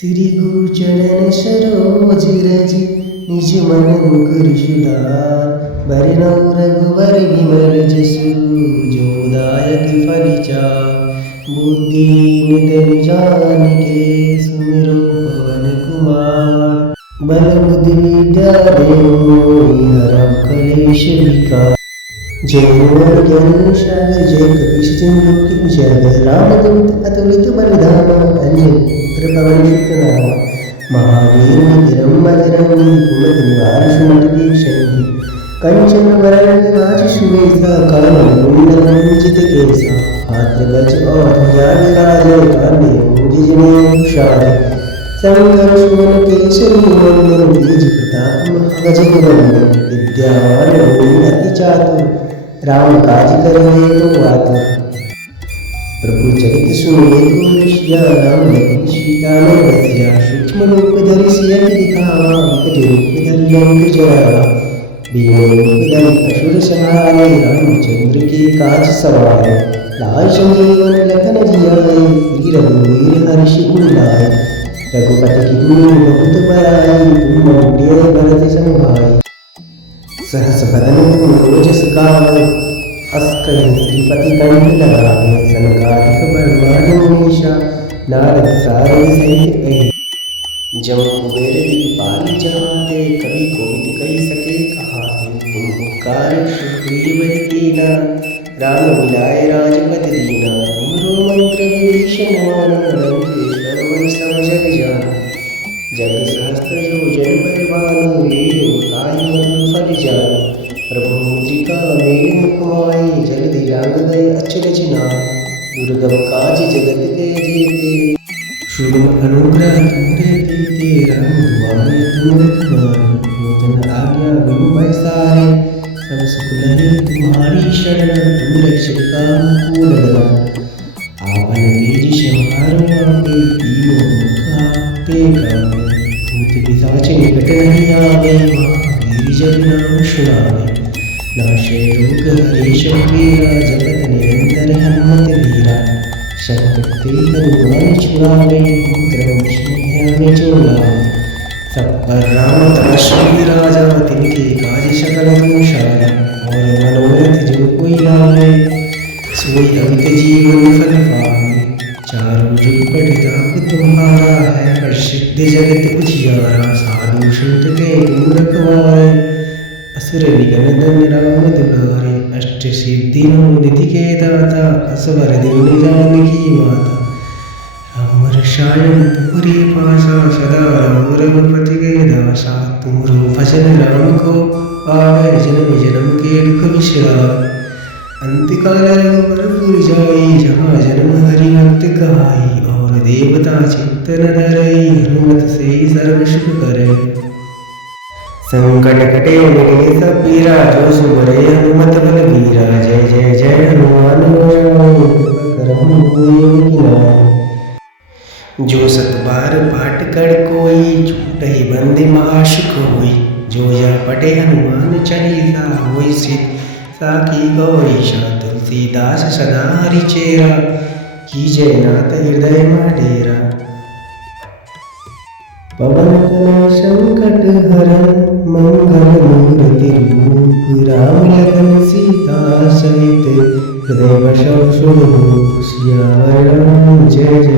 श्री गुरु चरण सरोज रज निज मन मुकुर सुधार बरनौ रघुबर विमल जसु जो दायक फल चार बुद्धि निधन जानिके सुमिरो पवन कुमार बल बुद्धि विद्या देवो हरौ कलेश विकार जय ज्ञान सागर जय कपीश सिंधु की जय रामदूत अतुलित बलिधाम अन्य पुत्र पवन नाम महावीर गिरम बजरंगी कुमति निवार सुमति शक्ति कंचन वरण विराज सुवेसा कानन कुंडल मंजित केसा हाथ गज और ध्वजा विराजे कांधे मूंज जनेऊ शाले संकर सुमन केसरी नंदन तेज प्रताप महागज वंदन विद्यावान गुणी अति चातुर राम काज करे तो आतुर प्रभु चरित सुनिए तो श्रिया राम लखन सीता में बसिया सूक्ष्म रूप धरि सिया दिखावा विकट रूप धरि लंक जरावा भीम रूप धरि असुर संहारे रामचंद्र के काज सवारे लाल संजीवन लखन जियाए श्री रघुवीर हर्ष उर लाए रघुपति की बहुत बड़ाई तुम मौढ़ भरत संभाई सहस बदन तुम रोजस गावै अस कहि श्रीपति कंठ लगावे सनकादिक ब्रह्मांड मुनीषा नारद सारद सहित कही जम कुबेर दिखपाल जहाते कवि कोविद कही सके कहाते तुम उपकार सुग्रीव कीना राम मिलाए राजपद दीना तुमरो मंत्र विभीषण माना लंकेश्वर मन सब जग जाना जग सहस्त्र जो जन परिवार लीलो ताहि मधुर फल जान प्रभु मुद्रिका मेरे मुख माई जल्दी लांग गए अचरज नाम दुर्गम काज जगत के जीते शुभ अनुग्रह तुमरे कीते राम दुआरे तुम रखवारे नूतन आज्ञा बिनु पैसारे सब सुख लहे तुम्हारी शरण तुम रक्षक कामकूल आपन तेज संहारो आपे तीनों मुख आपते गावे भूत पिशाच निकट नहीं आवे महावीर जब नाम सुनावे नाशे रोग हरे शरीरा जगत निरंतर हनुमत वीरा शक्ति हनुमान छुड़ावे पुत्र ध्यान चोलावे सब पर राम तपस्वी राजा तिनके काज सकल तुषारा और मनोरथ जो कोई लावे सोई अमित जीवन फल पावे चारों जुग पढ़ तुम्हारा है प्रसिद्ध जगत उजियारा साधु संत के तुम रखवारे असुर निगम दन राम दुलारे अष्ट सिद्धि निधि के दाता असवर दीन जानकी माता राम रसायन तुमरे पासा सदा राम रघुपति के दासा तुमरो भजन राम को पावे जन्म जन्म के दुख विश्राम अंतकाल रघुवर जाई जहाँ जन्म हरि भक्त कहाई और देवता चित्तन धरई हनुमत से सर्व शुभ करे संकट कटे मिटे सब पीरा जो सुमरे हनुमत बल बीरा जय जय जय हनुमान करम कोई किनारे जो सत बार पाठ कर कोई छूट ही बंदे महाशुक होई जो यह पटे हनुमान चालीसा होई सिद्ध साकी गौरीशा तुलसीदास सदा हरि चेरा कीजय नाथ हृदय में डेरा पवन तनय संकट हरन मंगल मूर्ति रूप राम लखन सीता सहित हृदय बसौ सुरभूप सियावर राम जय जय